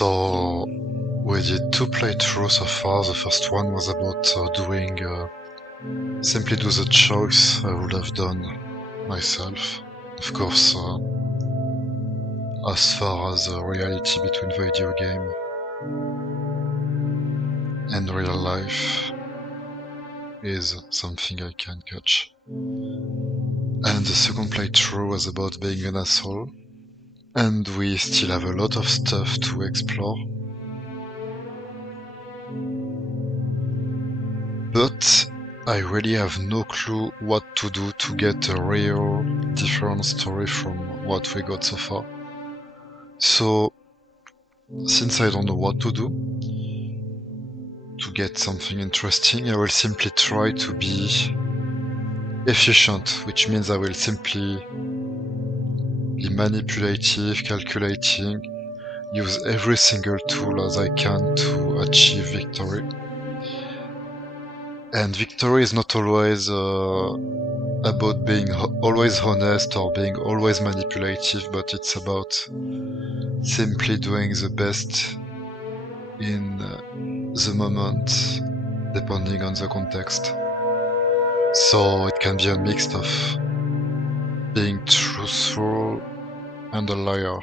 So we did 2 playthroughs so far. The first one was about doing simply do the choice I would have done myself. Of course, as far as the reality between video game and real life is something I can catch. And the second playthrough was about being an asshole. And we still have a lot of stuff to explore. But I really have no clue what to do to get a real different story from what we got so far. So, since I don't know what to do to get something interesting, I will simply try to be efficient, which means I will simply be manipulative, calculating, use every single tool as I can to achieve victory. And victory is not always about being always honest or being always manipulative, but it's about simply doing the best in the moment, depending on the context. So it can be a mix of being truthful and a liar.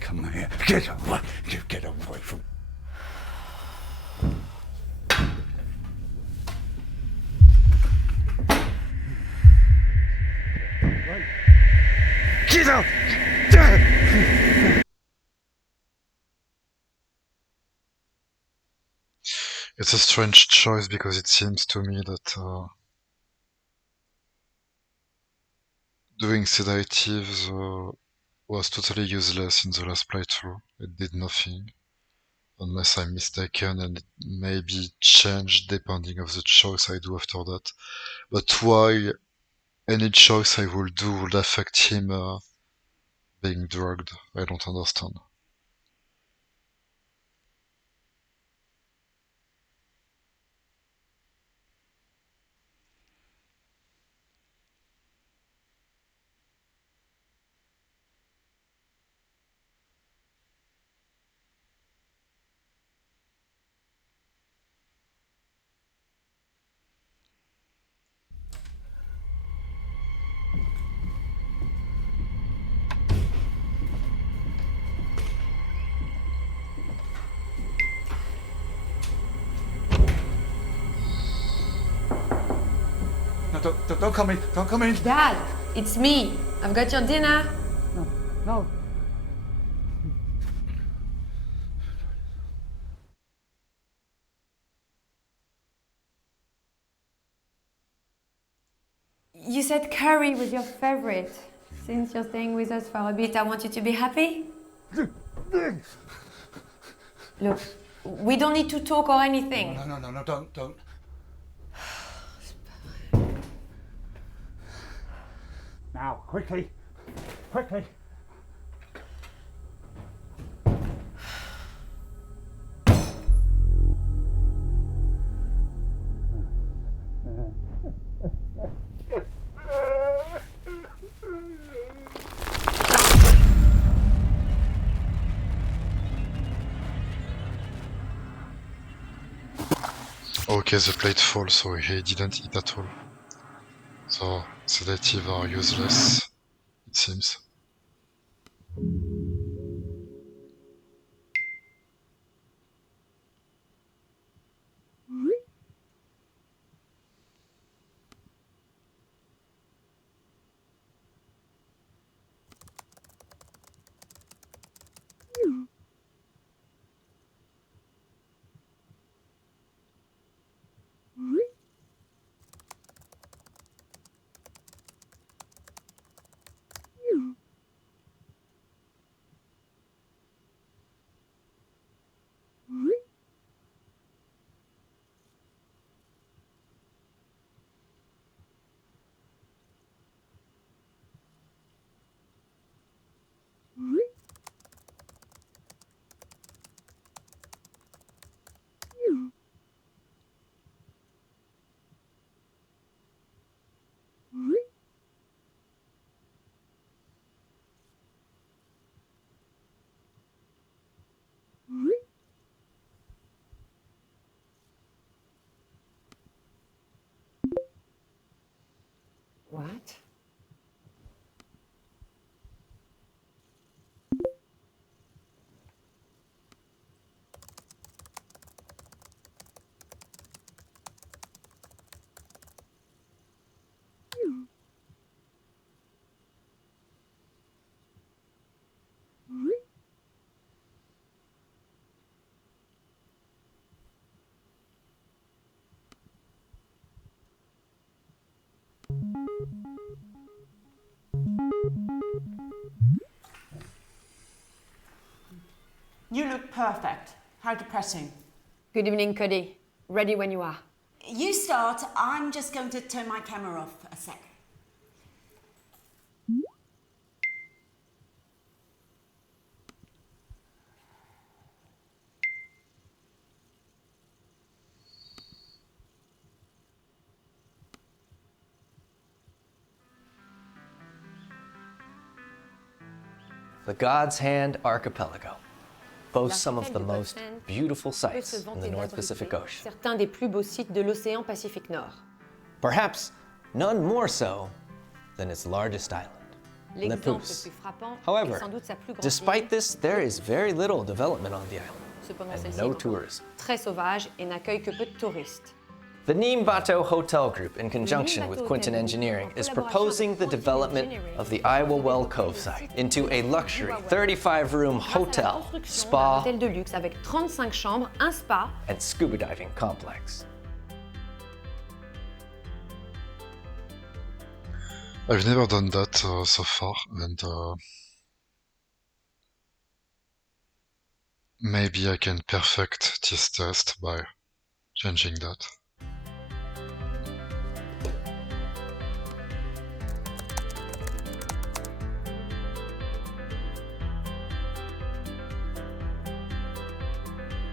Come here. Get away from... Get out! It's a strange choice because it seems to me that doing sedatives was totally useless in the last playthrough. It did nothing, unless I'm mistaken, and it maybe changed depending of the choice I do after that. But why any choice I will do would affect him being drugged, I don't understand. No, don't come in. Don't come in. Dad, it's me. I've got your dinner. No. You said curry was your favorite. Since you're staying with us for a bit, I want you to be happy. Look, we don't need to talk or anything. No, don't. Now, quickly. Okay, the plate falls, so he didn't eat at all. So sedatives are useless, it seems. What? You look perfect. How depressing. Good evening, Cody. Ready when you are. You start. I'm just going to turn my camera off a sec. The God's Hand Archipelago boasts some of the most beautiful sights in the North Pacific Ocean. Certains des plus beaux sites de l'océan Pacifique Nord. Perhaps none more so than its largest island, L'exemple le Lepus. plus frappant est However, sans doute sa plus grande despite île. this, there is very little development on the island Cependant, and celle-ci no est encore tourism. très sauvage et n'accueille que peu de touristes. The Nimbato Hotel Group, in conjunction with Quinton Engineering, is proposing the development of the Iowa Well Cove site into a luxury 35-room hotel, Un spa, hôtel de luxe avec 35 chambres, un spa. and scuba diving complex. I've never done that so far, and maybe I can perfect this test by changing that.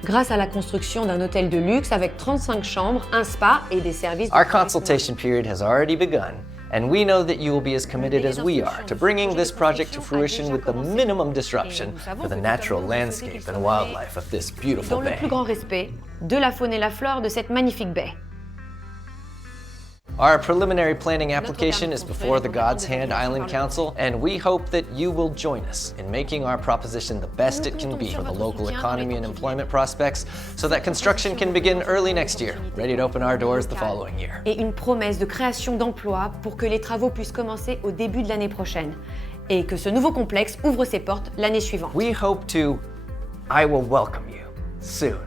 Grâce à la construction d'un hôtel de luxe avec 35 chambres, un spa et des services de Our tourisme. consultation period has already begun, and we know that you will be as committed as we are to bringing this project to fruition with the minimum disruption for the natural landscape and wildlife of this beautiful Dans le bay. plus grand respect de la faune et la flore de cette magnifique baie. Our preliminary planning application is before the God's Hand Island Council, and we hope that you will join us in making our proposition the best it can be for the local economy and employment prospects so that construction can begin early next year, ready to open our doors the following year. Et une promesse de création d'emplois pour que les travaux puissent commencer au début de l'année prochaine et que ce nouveau complexe ouvre ses portes l'année suivante. We hope to, I will welcome you soon.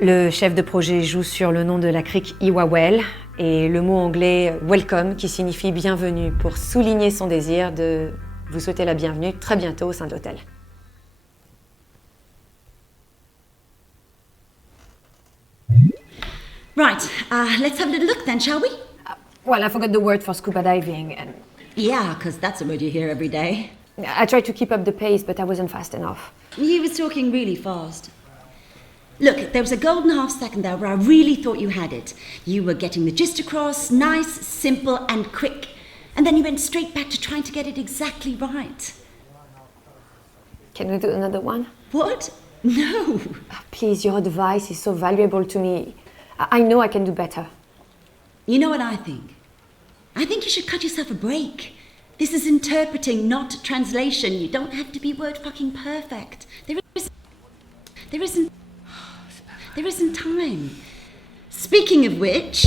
Le chef de projet joue sur le nom de la crique Iwawel et le mot anglais welcome qui signifie bienvenue pour souligner son désir de vous souhaiter la bienvenue très bientôt au sein de l'hôtel. Right, let's have a little look then, shall we? Well, I forgot the word for scuba diving and Yeah, because that's a word you hear every day. I tried to keep up the pace but I wasn't fast enough. You was talking really fast. Look, there was a golden half second there where I really thought you had it. You were getting the gist across, nice, simple and quick. And then you went straight back to trying to get it exactly right. Can we do another one? What? No. Please, your advice is so valuable to me. I know I can do better. You know what I think? I think you should cut yourself a break. This is interpreting, not translation. You don't have to be word fucking perfect. There isn't time. Speaking of which,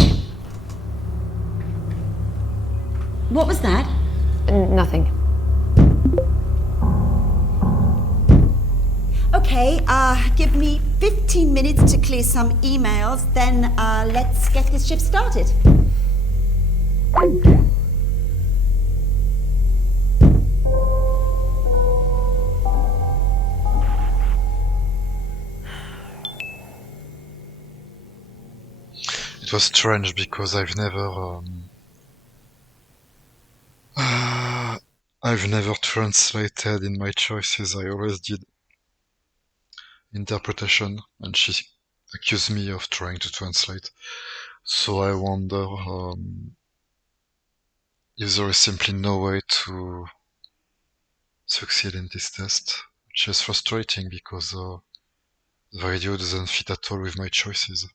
what was that? Nothing. Okay, give me 15 minutes to clear some emails, then let's get this shift started. It was strange because I've never translated in my choices. I always did interpretation, and she accused me of trying to translate. So I wonder if there is simply no way to succeed in this test, which is frustrating because the video doesn't fit at all with my choices.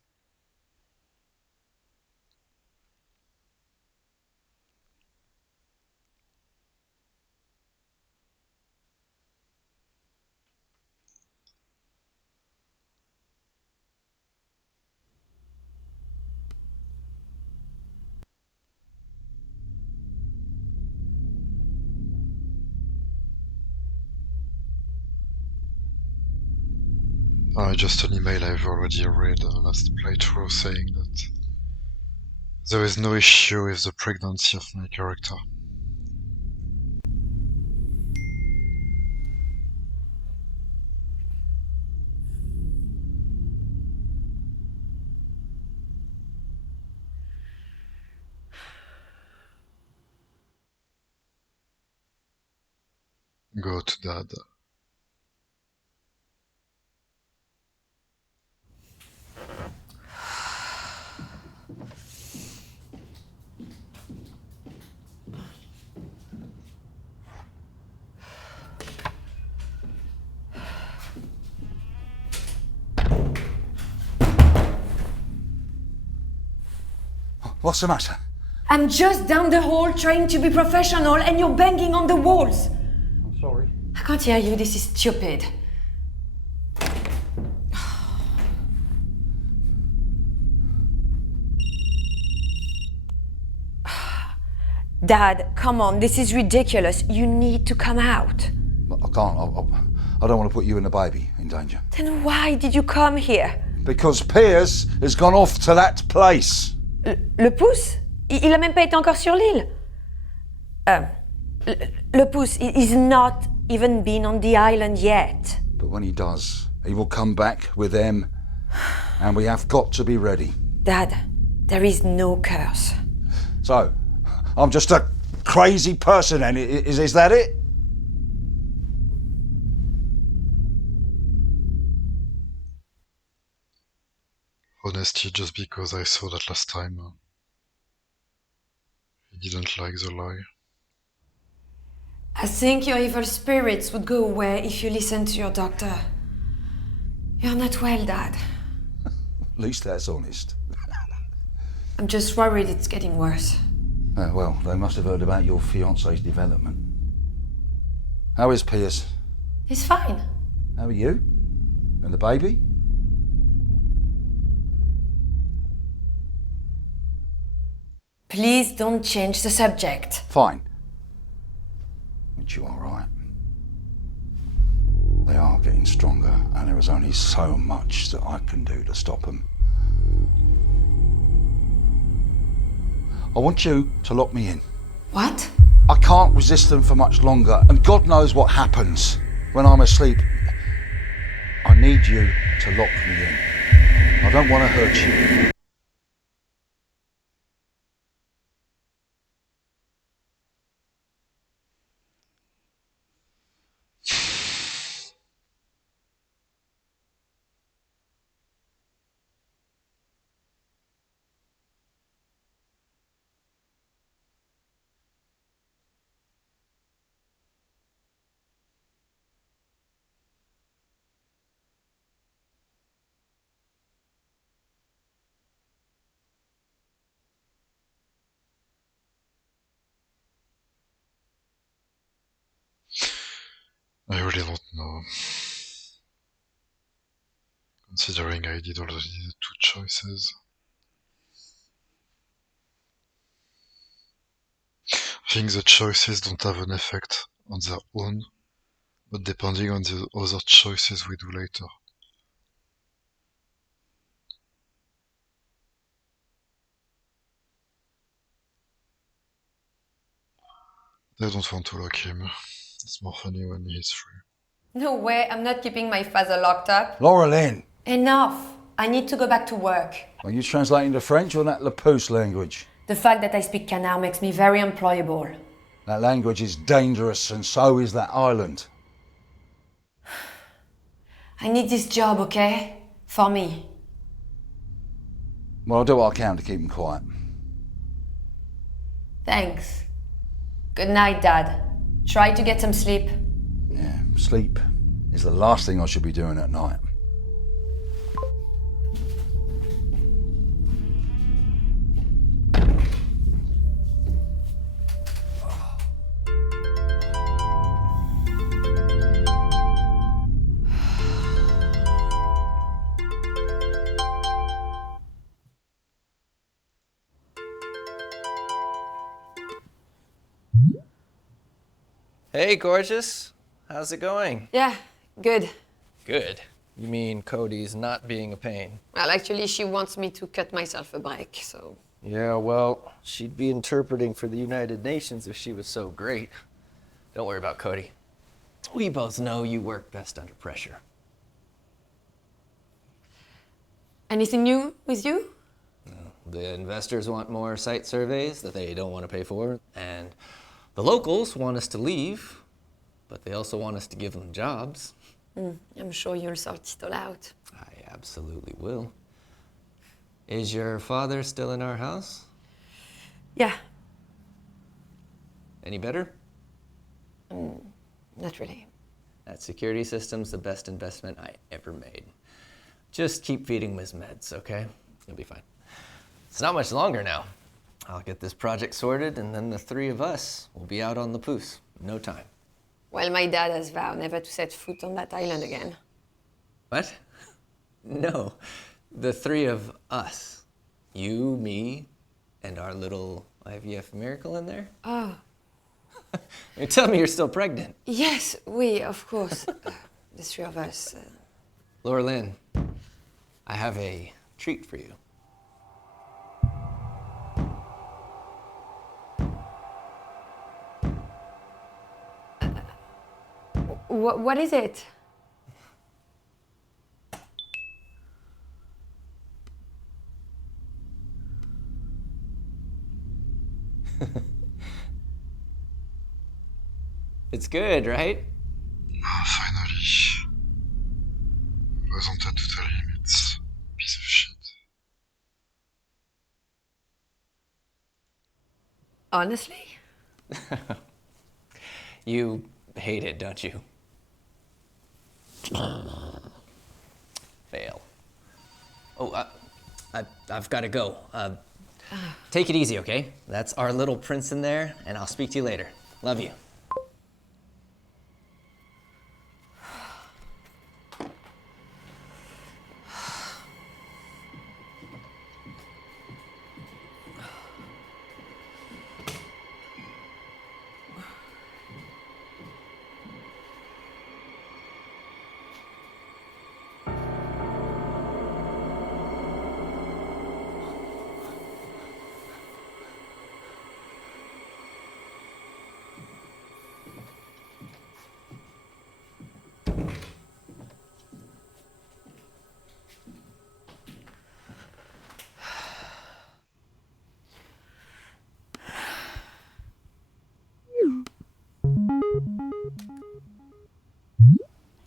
Just an email I've already read last playthrough saying that there is no issue with the pregnancy of my character. Go to dad. What's the matter? I'm just down the hall trying to be professional and you're banging on the walls. I'm sorry. I can't hear you, this is stupid. Dad, come on, this is ridiculous. You need to come out. I can't. I don't want to put you and the baby in danger. Then why did you come here? Because Piers has gone off to that place. Le pouce? Il a même pas été encore sur l'île. Le pouce, he's not even been on the island yet. But when he does, he will come back with them. And we have got to be ready. Dad, there is no curse. So, I'm just a crazy person then, is that it? Honesty, just because I saw that last time. He didn't like the lie. I think your evil spirits would go away if you listened to your doctor. You're not well, Dad. At least that's honest. I'm just worried it's getting worse. Well, they must have heard about your fiancé's development. How is Piers? He's fine. How are you? And the baby? Please don't change the subject. Fine. Which you are right. They are getting stronger, and there is only so much that I can do to stop them. I want you to lock me in. What? I can't resist them for much longer, and God knows what happens when I'm asleep. I need you to lock me in. I don't want to hurt you. I really don't know. Considering I did already the 2 choices. I think the choices don't have an effect on their own, but depending on the other choices we do later. I don't want to lock him. It's more funny when he's free. No way, I'm not keeping my father locked up. Laura Lynn, Enough. I need to go back to work. are you translating to French or that Lapousse language? The fact that I speak Canard makes me very employable. That language is dangerous, and so is that island. I need this job, okay? For me. Well, I'll do what I can to keep him quiet. Thanks. Good night, Dad. Try to get some sleep. Yeah, sleep is the last thing I should be doing at night. Hey, gorgeous. How's it going? Yeah, good. Good. You mean Cody's not being a pain? Well, actually, she wants me to cut myself a break, so... Yeah, well, she'd be interpreting for the United Nations if she was so great. Don't worry about Cody. We both know you work best under pressure. Anything new with you? The investors want more site surveys that they don't want to pay for, and the locals want us to leave, but they also want us to give them jobs. I'm sure you'll sort it all out. I absolutely will. Is your father still in our house? Yeah, Any better? not really. That security system's the best investment I ever made. Just keep feeding him his meds, okay? He'll be fine. It's not much longer now. I'll get this project sorted, and then the 3 of us will be out on the Poos. No time. Well, my dad has vowed never to set foot on that island again. What? No. The 3 of us. You, me, and our little IVF miracle in there? Oh. You tell me you're still pregnant. Yes, we, of course. The 3 of us. Laura Lynn, I have a treat for you. What is it? It's good, right? Finally. Wasn't that to tell him it's a piece of shit. Honestly? You hate it, don't you? Fail. Oh, I've got to go. Take it easy, okay? That's our little prince in there, and I'll speak to you later. Love you.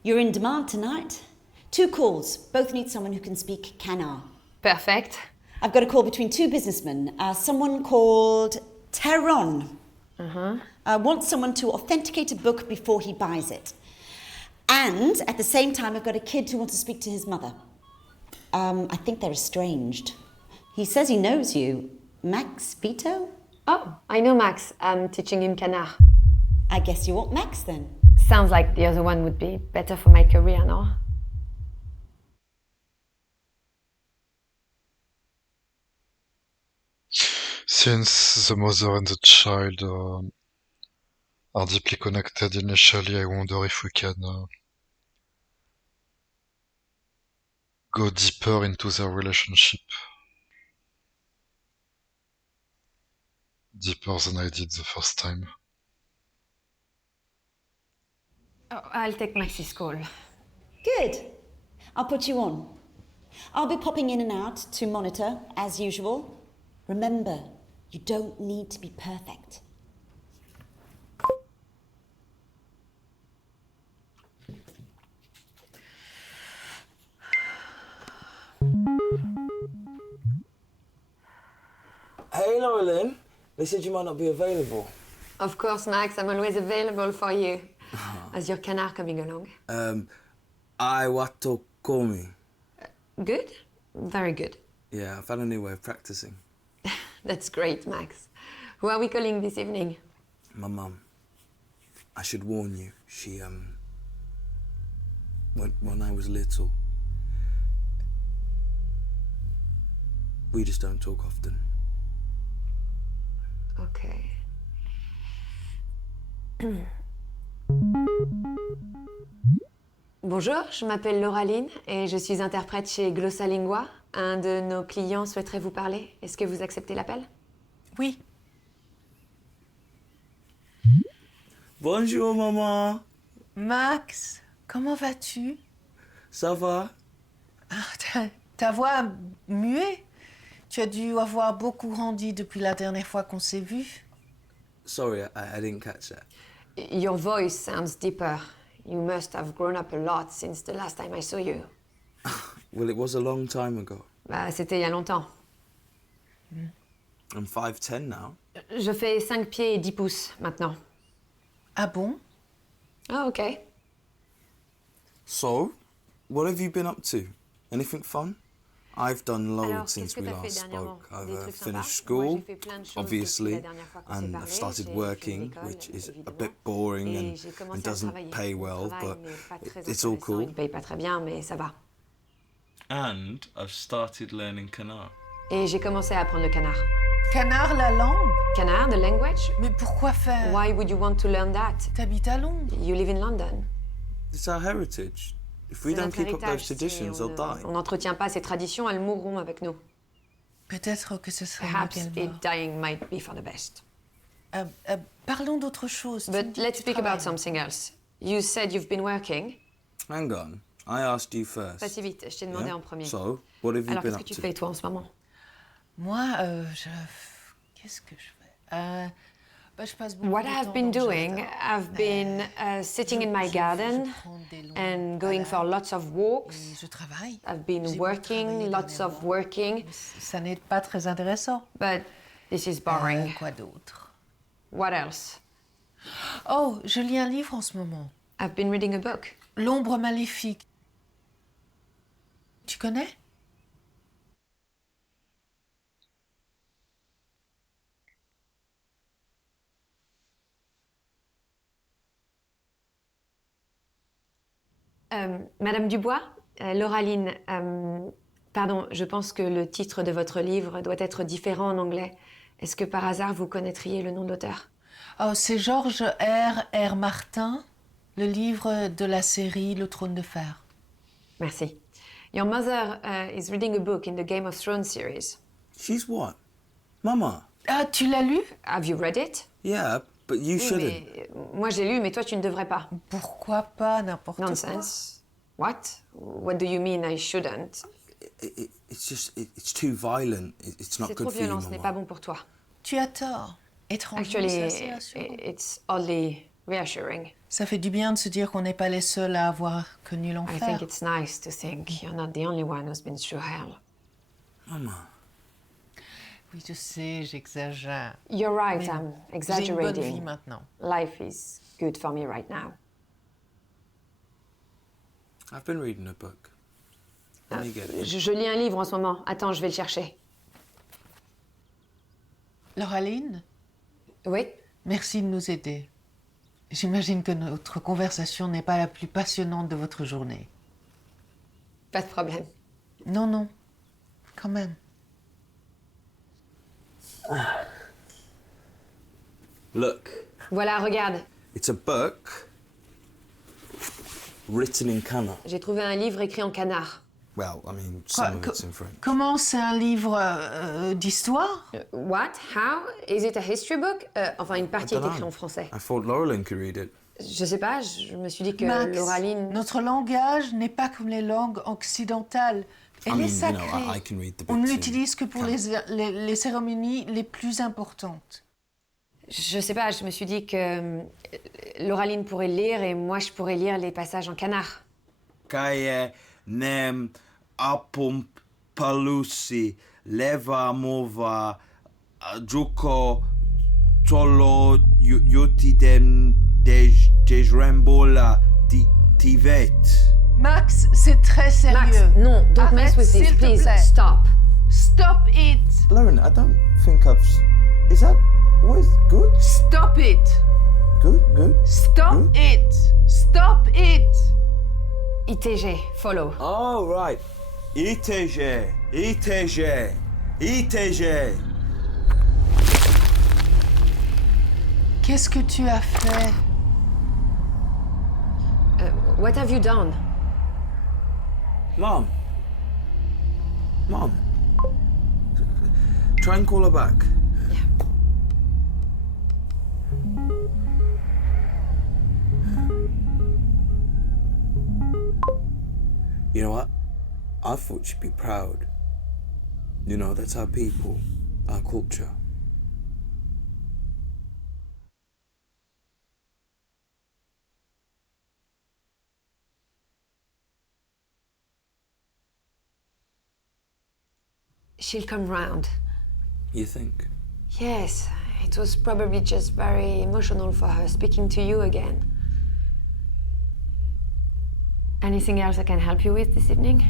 You're in demand tonight. 2 calls. Both need someone who can speak Canard. Perfect. I've got a call between 2 businessmen. Someone called Teron. Wants someone to authenticate a book before he buys it. And at the same time, I've got a kid who wants to speak to his mother. I think they're estranged. He says he knows you. Max Vito? Oh, I know Max. I'm teaching him Canard. I guess you want Max then. Sounds like the other one would be better for my career, no? Since the mother and the child are deeply connected initially, I wonder if we can go deeper into their relationship. Deeper than I did the first time. Oh, I'll take Max's call. Good. I'll put you on. I'll be popping in and out to monitor, as usual. Remember, you don't need to be perfect. Hey, Laurelyn. They said you might not be available. Of course, Max, I'm always available for you. How's your canard coming along? I wato komi. Good? Very good. Yeah, I found a new way of practicing. That's great, Max. Who are we calling this evening? My mum. I should warn you, she, when I was little, we just don't talk often. Okay. Bonjour, je m'appelle Lauraline et je suis interprète chez Glossalingua. Un de nos clients souhaiterait vous parler. Est-ce que vous acceptez l'appel? Oui. Bonjour, maman. Max, comment vas-tu? Ça va? Ah, ta voix muet. Tu as dû avoir beaucoup grandi depuis la dernière fois qu'on s'est vu. Sorry, I didn't catch that. Your voice sounds deeper. You must have grown up a lot since the last time I saw you. Well, it was a long time ago. Bah, c'était il y a longtemps. I'm 5'10" now. Je fais 5 pieds et 10 pouces maintenant. Ah bon? Ah, ok. So, what have you been up to? Anything fun? I've done Alors, loads since qu'est-ce que we t'as fait last dernièrement? spoke. I've Des trucs sympas? finished Moi, school, j'ai fait plein de choses obviously, depuis la dernière fois qu'on s'est and parlé. I've started J'ai fini working, l'école, which is a évidemment. bit boring Et j'ai commencé and à doesn't travailler. pay Mon well, travail but n'est pas très it's all intéressant, cool. il ne paye pas très bien, mais ça va. And I've started learning Kanar. Et j'ai commencé à apprendre le canard. Canard, la langue? Canard, the language? Mais pourquoi faire? Why would you want to learn that? T'habites à Londres. You live in London. It's our heritage. If we C'est don't notre keep up héritage. those Si traditions, they'll die. on n'entretient pas ces traditions, elles mourront avec nous. Peut-être que ce serait mieux Perhaps qu'elle it meure. dying might be for the best. Parlons d'autre chose. Tu me But dis let's que tu speak about travailles. something else. You said you've been working. Hang on. I asked you first. Pas si vite, je t'ai demandé Yeah? en premier. So, what have you Alors, been qu'est-ce que up tu to? fais, toi, en ce moment? Moi, qu'est-ce que je fais? Je passe beaucoup What de I've temps been dans le doing, jardin. I've been sitting in my garden Je prends des longues and going for balades lots of walks. et je travaille. I've been J'ai beaucoup working, travaillé lots of dernièrement. working, Ça n'est pas très intéressant. but this is boring. Quoi d'autre? What else? Oh, je lis un livre en ce moment. I've been reading a book. L'ombre maléfique. Tu connais? Madame Dubois, Lauraline, pardon, je pense que le titre de votre livre doit être différent en anglais. Est-ce que par hasard vous connaîtriez le nom de l'auteur? Oh, c'est George R. Martin, le livre de la série Le Trône de Fer. Merci. Your mother is reading a book in the Game of Thrones series. She's what? Mama? Ah, tu l'as lu? Have you read it? Yeah, but you Oui, shouldn't. mais moi j'ai lu, mais toi tu ne devrais pas. Pourquoi pas n'importe quoi? Nonsense. What? What do you mean I shouldn't? It's just, it's too violent. It's not C'est good trop for you, violent, ce n'est pas Mama. bon pour toi. Tu as tort. Étrangement, Actually, c'est assez rassurant. it's oddly reassuring. Ça fait du bien de se dire qu'on n'est pas les seuls à avoir connu I l'enfer. think it's nice to think you're not the only one who's been through hell. Mama. Oui, je sais, j'exagère. You're right, Mais I'm J'ai une bonne vie exaggerating. maintenant. Life is good for me right now. I've been reading a book. Let me get it. Je lis un livre en ce moment. Attends, je vais le chercher. Lauraline, Oui? merci de nous aider. J'imagine que notre conversation n'est pas la plus passionnante de votre journée. Pas de problème. Non, non, quand même. Look, Voilà, regarde. it's a book written in Kana. J'ai trouvé un livre écrit en canard. Well, I mean, some of it's in French. Comment c'est un livre d'histoire? What? How? Is it a history book? Enfin, une partie est dunno. écrite en français. I thought Laurelyn could read it. Je sais pas, je me suis dit que Max, l'oraline... notre langage n'est pas comme les langues occidentales. Elle I mean, est sacrée. I can read the On ne bits in l'utilise que pour Kana. les cérémonies les plus importantes. Je sais pas, je me suis dit que l'oraline pourrait lire et moi je pourrais lire les passages en canard. Kaye, nem, apum, palusi, leva mova, juko, tolo, yotidem, dejrembola, tivet. Max, c'est très sérieux. Max, non, don't Arrête, mess with this, s'il te please, plaît. stop. Stop it! Lauren, I don't think I've... Is that... What is... Good? Stop it! Good? Stop Good? it! Stop it! ITG, follow. Oh, right. ITG. Qu'est-ce que tu as fait? What have you done? Mom. Try and call her back. Yeah. You know what? I thought she'd be proud. You know, that's our people, our culture. She'll come round. You think? Yes, it was probably just very emotional for her speaking to you again. Anything else I can help you with this evening?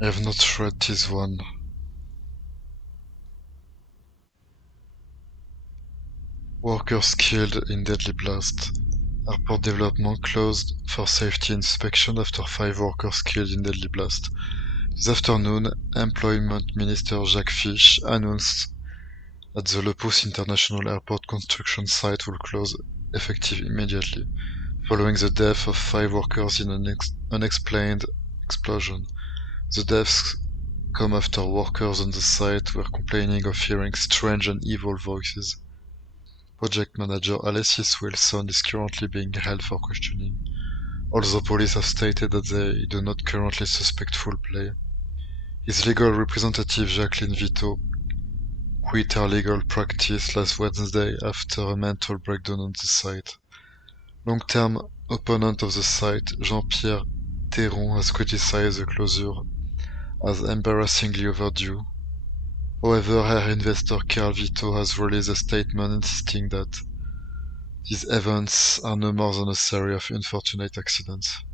I have not read this one. Workers killed in deadly blast. Airport development closed for safety inspection after 5 workers killed in deadly blast. This afternoon, Employment Minister Jacques Fish announced that the Le Pouce International Airport construction site will close effective immediately, following the death of 5 workers in an unexplained explosion. The deaths come after workers on the site were complaining of hearing strange and evil voices. Project manager Alexis Wilson is currently being held for questioning, although police have stated that they do not currently suspect foul play. His legal representative Jacqueline Vito quit her legal practice last Wednesday after a mental breakdown on the site. Long-term opponent of the site, Jean-Pierre Théron, has criticized the closure as embarrassingly overdue. However, her investor Carl Vito has released a statement insisting that these events are no more than a series of unfortunate accidents.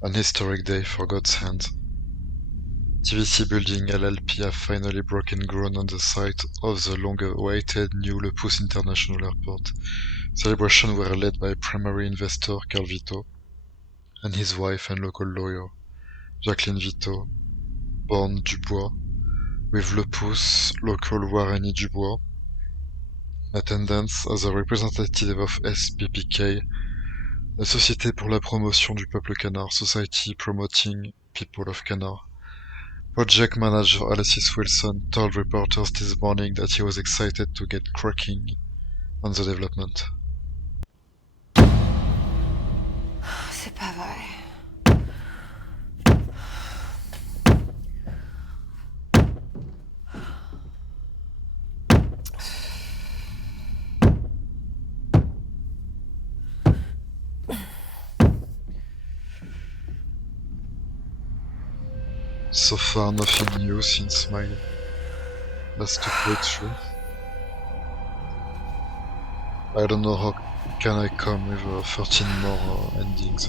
An historic day for God's Hand. TVC Building LLP have finally broken ground on the site of the long-awaited new Le Pouce International Airport. Celebrations were led by primary investor Carl Vito and his wife and local lawyer, Jacqueline Vito, born Dubois, with Le Pouce local Warrenie Dubois in attendance as a representative of SPPK, la Société pour la promotion du peuple canard, Society Promoting People of Canard. Project manager Alexis Wilson told reporters this morning that he was excited to get cracking on the development. C'est pas vrai. So far nothing new since my last playthrough. I don't know how can I come with 13 more endings.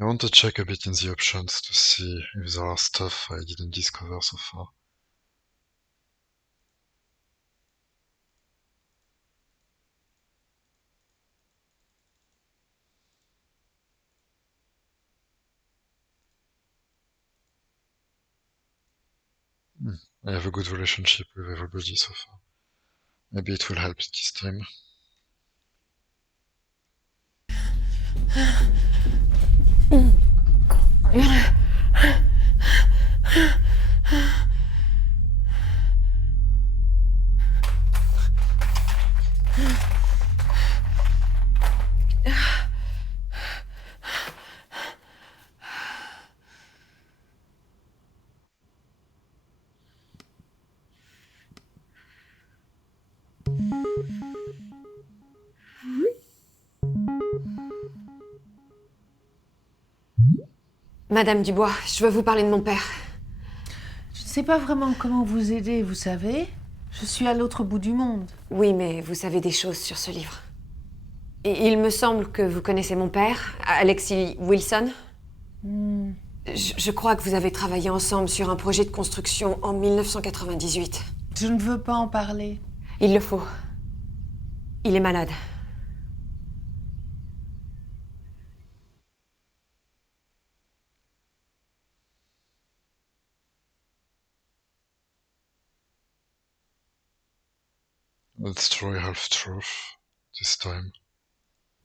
I want to check a bit in the options to see if there are stuff I didn't discover so far. I have a good relationship with everybody so far. Maybe it will help this time. Madame Dubois, je veux vous parler de mon père. Je ne sais pas vraiment comment vous aider, vous savez. Je suis à l'autre bout du monde. Oui, mais vous savez des choses sur ce livre. Et il me semble que vous connaissez mon père, Alexis Wilson. Je crois que vous avez travaillé ensemble sur un projet de construction en 1998. Je ne veux pas en parler. Il le faut. Il est malade. Let's try half truth this time.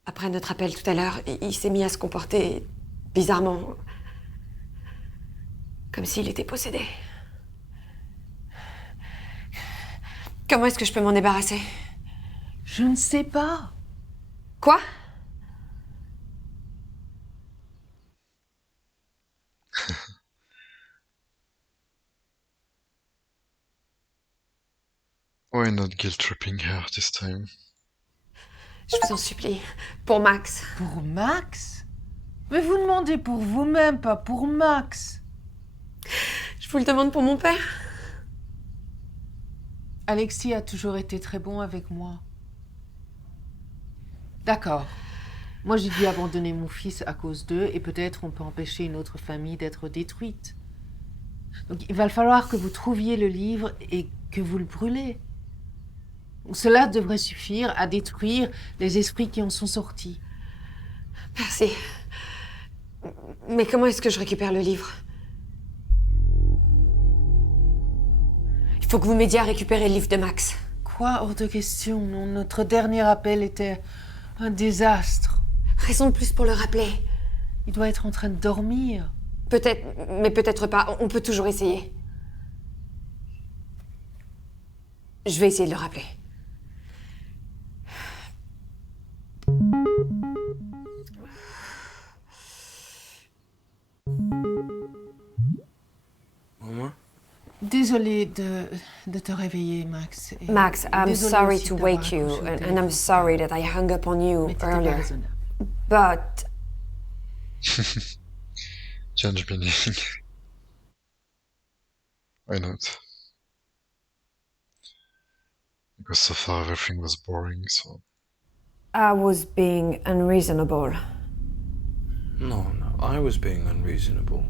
Après notre appel tout à l'heure, il s'est mis à se comporter bizarrement. Comme s'il était possédé. Comment est-ce que je peux m'en débarrasser? Je ne sais pas. Quoi? Why not guilt tripping her this time? Je vous en supplie. Pour Max. Pour Max? Mais vous demandez pour vous-même, pas pour Max. Je vous le demande pour mon père. Alexis a toujours été très bon avec moi. D'accord. Moi, j'ai dû abandonner mon fils à cause d'eux et peut-être on peut empêcher une autre famille d'être détruite. Donc, il va falloir que vous trouviez le livre et que vous le brûlez. Cela devrait suffire à détruire les esprits qui en sont sortis. Merci. Mais comment est-ce que je récupère le livre? Il faut que vous m'aidiez à récupérer le livre de Max. Quoi? Hors de question. Non, notre dernier appel était un désastre. Raison de plus pour le rappeler. Il doit être en train de dormir. Peut-être, mais peut-être pas. On peut toujours essayer. Je vais essayer de le rappeler. Maman? Désolée de te réveiller, Max. Et Max, I'm désolée sorry aussi to d'avoir wake you, accroché au and I'm téléphone. sorry that I hung up on you Mais t'étais pas earlier. raisonnable. But Change meaning. Why not? Because so far everything was boring, so... I was being unreasonable. No, I was being unreasonable.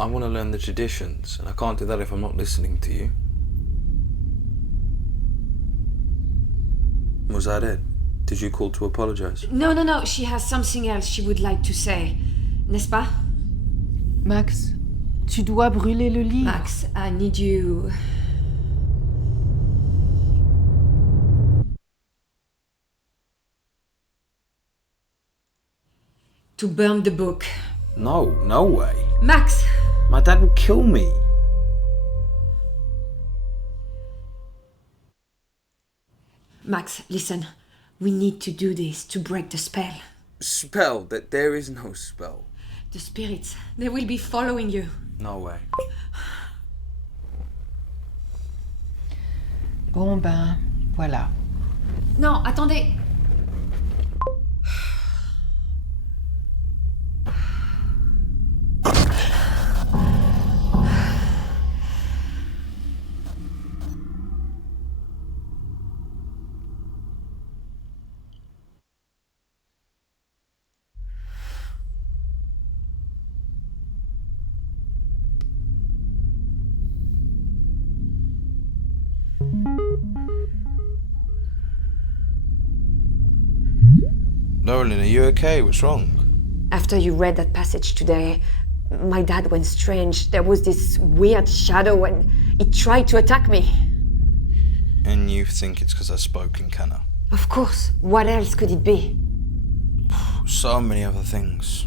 I want to learn the traditions, and I can't do that if I'm not listening to you. Was that it? Did you call to apologize? No, she has something else she would like to say. N'est-ce pas? Max, tu dois brûler le livre. Max, I need you... to burn the book. No way. Max! My dad will kill me. Max, listen. We need to do this to break the spell. Spell? That there is no spell. The spirits, they will be following you. No way. Bon ben, voilà. Non, attendez. Nolan, are you okay? What's wrong? After you read that passage today, my dad went strange. There was this weird shadow and it tried to attack me. And you think it's because I spoke in Canna? Of course. What else could it be? So many other things.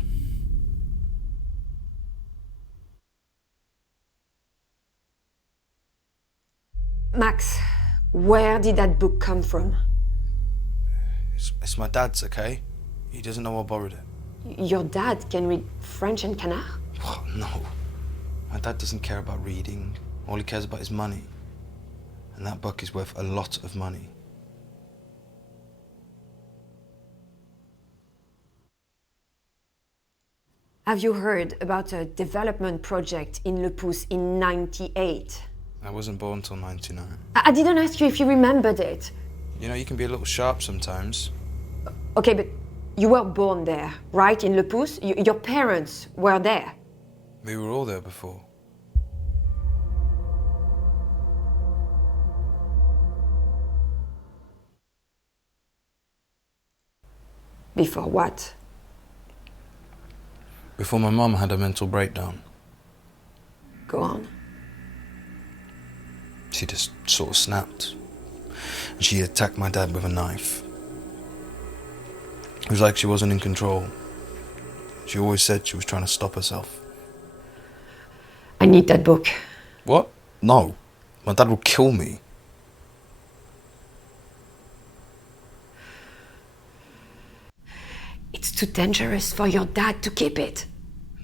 Max, where did that book come from? It's my dad's, okay? He doesn't know I borrowed it. Your dad can read French and Canard? Oh, no. My dad doesn't care about reading. All he cares about is money. And that book is worth a lot of money. Have you heard about a development project in Le Pouce in '98? I wasn't born till 99. I didn't ask you if you remembered it. You know, you can be a little sharp sometimes. Okay, but you were born there, right? In Le Pouce? Your parents were there. We were all there before. Before what? Before my mum had a mental breakdown. Go on. She just sort of snapped. And she attacked my dad with a knife. It was like she wasn't in control. She always said she was trying to stop herself. I need that book. What? No. My dad will kill me. It's too dangerous for your dad to keep it.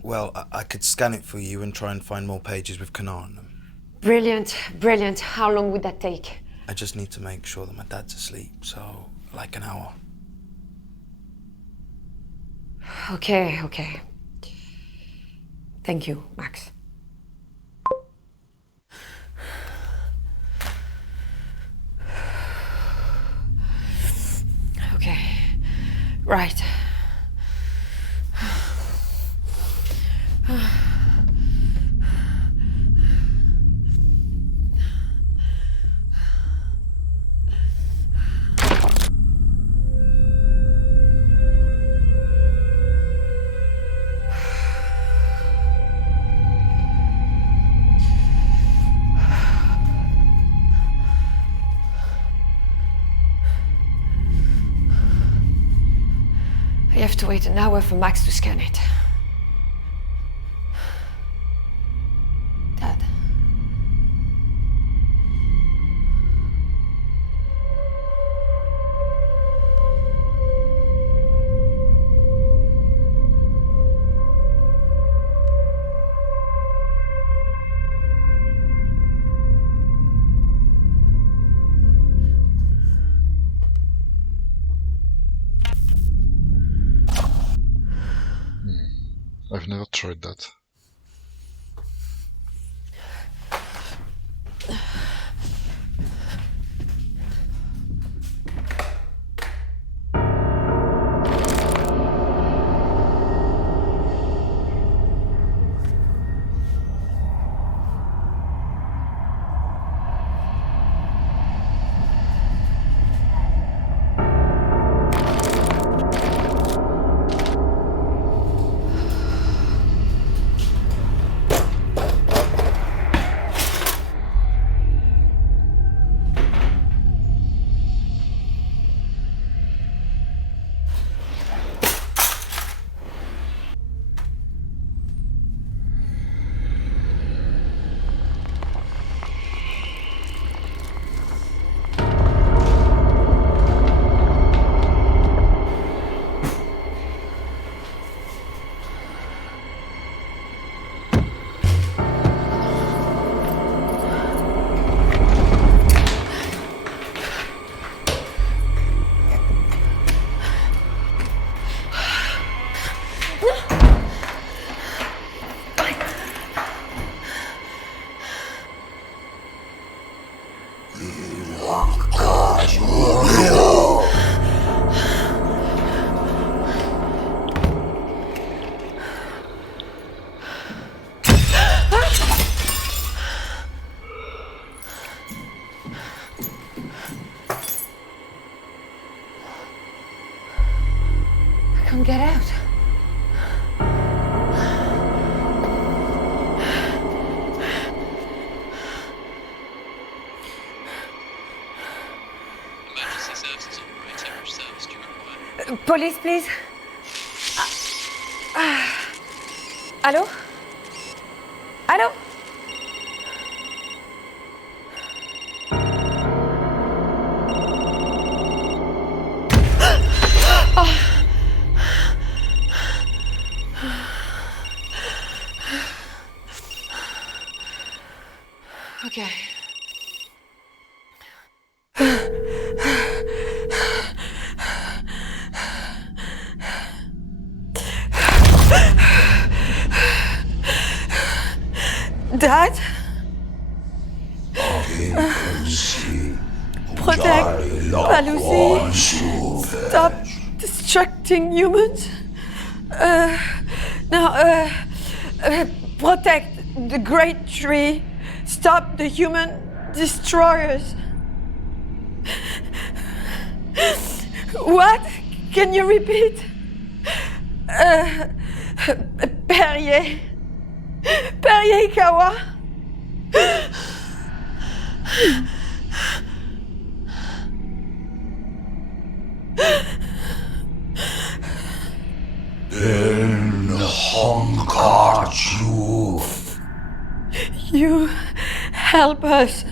Well, I could scan it for you and try and find more pages with Kanar in them. Brilliant, brilliant. How long would that take? I just need to make sure that my dad's asleep, so like an hour. Okay. Thank you, Max. Okay, right. I have to wait an hour for Max to scan it. Dad. I've never tried that. I can't get out. Emergency services operator, which service do you require? Police, please. Allô? Allô? Okay. Dad? Protect Lucy. Stop distracting humans. Now, Protect the great tree. Stop the human destroyers. What? Can you repeat? Perrier. Perrier Kawa. You help us.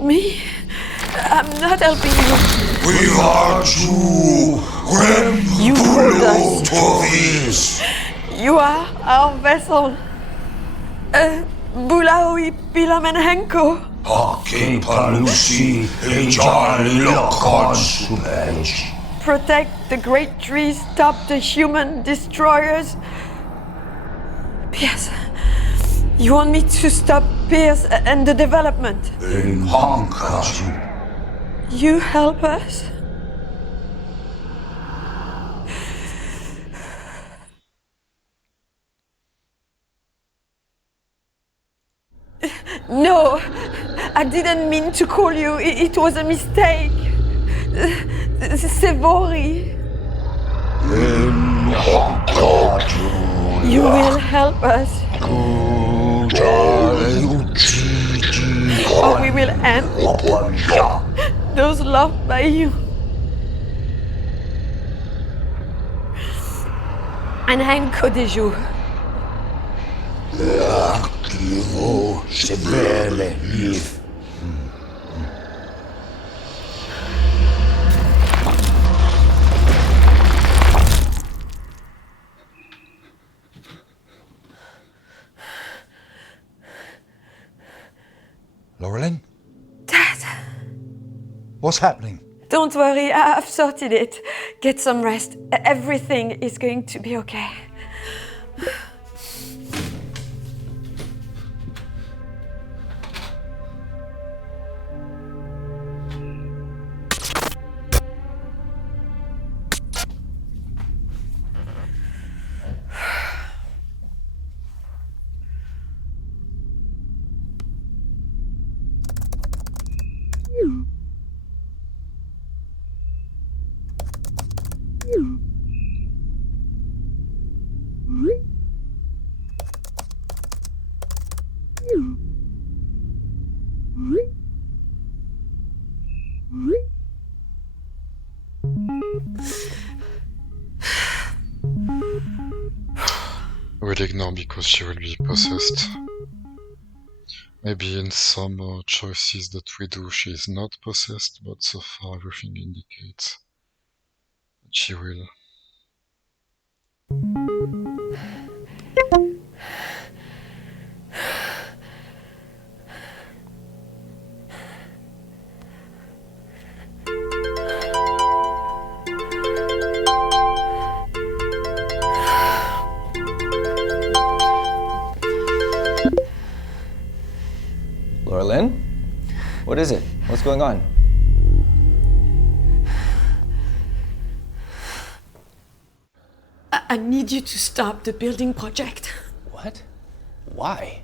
Me? I'm not helping you. We are two when You told us. Tovis. You are our vessel. Bulaoi Pilamenhenko. Hakin Palusi Ejali Lokon Supej. Protect the great trees, stop the human destroyers. Pierce, you want me to stop Pierce and the development? In Hankasu. You help us? No, I didn't mean to call you. It was a mistake. Sevori. You will help us. Or we will end those loved by you. And I'm Kodeju. Laurelyn? Dad, What's happening? don't worry, I've sorted it. Get some rest. Everything is going to be okay. We'll ignore because she will be possessed. Maybe in some choices that we do she is not possessed, but so far everything indicates that she will. Laurelyn? What is it? What's going on? I need you to stop the building project. What? Why?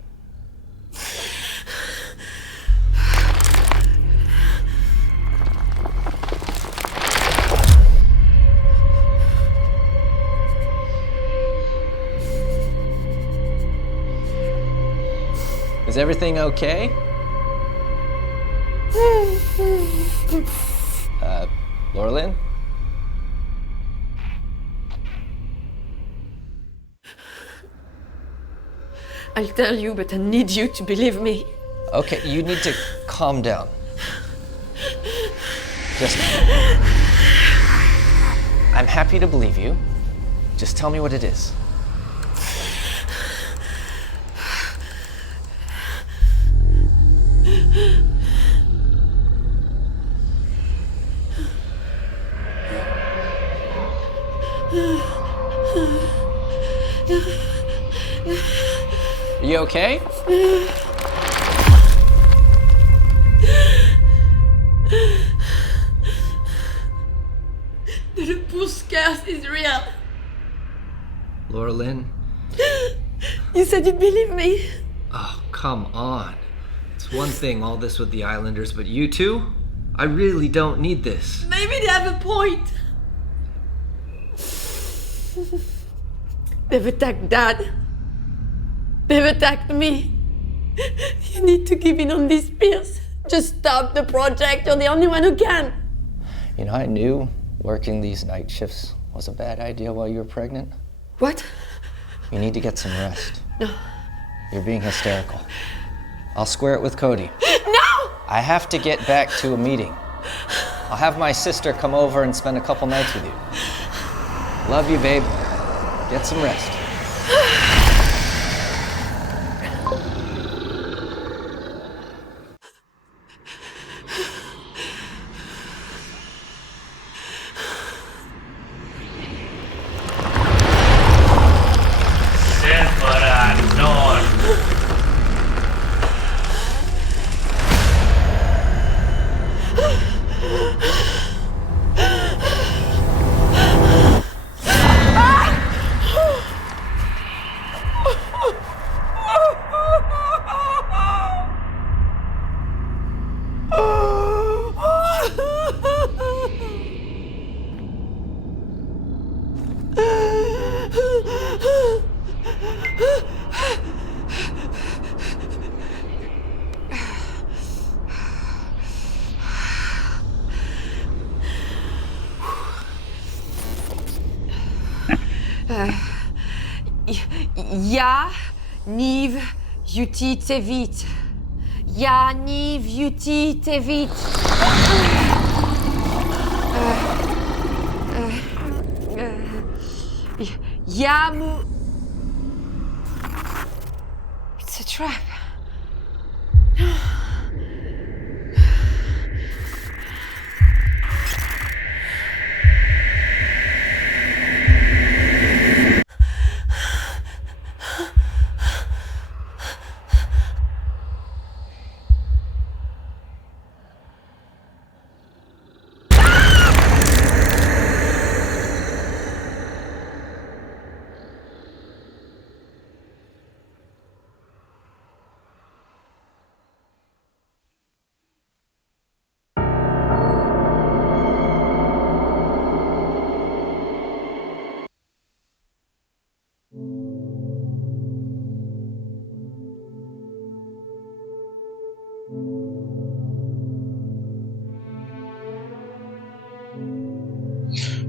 Is everything okay? Laurelyn? I'll tell you, but I need you to believe me. Okay, you need to calm down. Just... I'm happy to believe you. Just tell me what it is. Are you okay? The Puskas is real. Laurelyn, You said you'd believe me. Oh, come on. It's one thing, all this with the Islanders, but you two? I really don't need this. Maybe they have a point. They've attacked Dad. They've attacked me. You need to give in on these spears. Just stop the project. You're the only one who can. You know, I knew working these night shifts was a bad idea while you were pregnant. What? You need to get some rest. No. You're being hysterical. I'll square it with Cody. No! I have to get back to a meeting. I'll have my sister come over and spend a couple nights with you. Love you, babe. Get some rest. Ja, Niv, Yuti, Tevit. Ja, Niv, Yuti, Tevit. Yamu. It's a trap.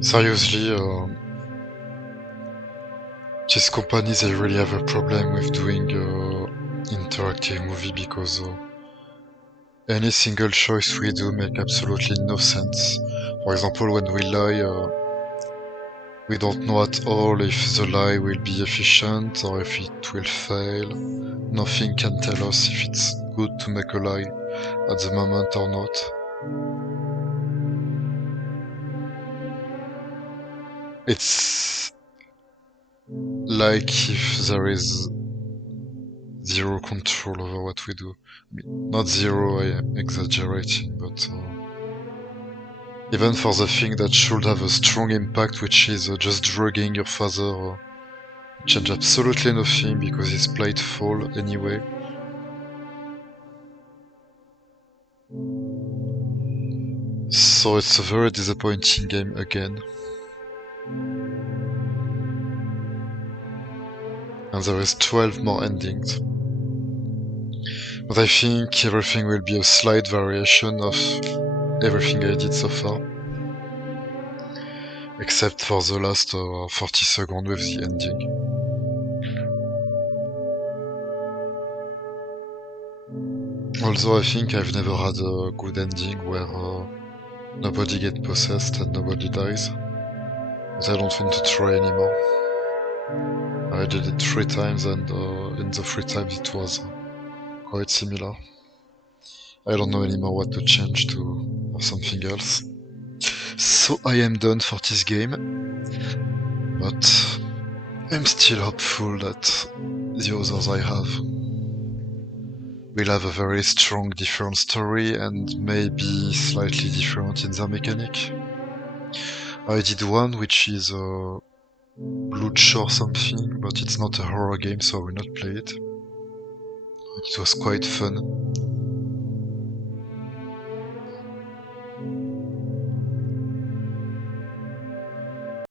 Seriously, these companies, they really have a problem with doing interactive movie because any single choice we do make absolutely no sense. For example, when we lie, we don't know at all if the lie will be efficient or if it will fail. Nothing can tell us if it's good to make a lie at the moment or not. It's like if there is zero control over what we do. I mean, not zero, I am exaggerating, but even for the thing that should have a strong impact, which is just drugging your father, change absolutely nothing because he's played fall anyway. So it's a very disappointing game again. And there is 12 more endings. But I think everything will be a slight variation of everything I did so far. Except for the last 40 seconds with the ending. Although I think I've never had a good ending where nobody gets possessed and nobody dies. But I don't want to try anymore. I did it 3 times and in the 3 times it was quite similar. I don't know anymore what to change to or something else. So I am done for this game, but I'm still hopeful that the others I have will have a very strong different story and maybe slightly different in their mechanic. I did one which is Lucha or something, but it's not a horror game, so I will not play it. It was quite fun.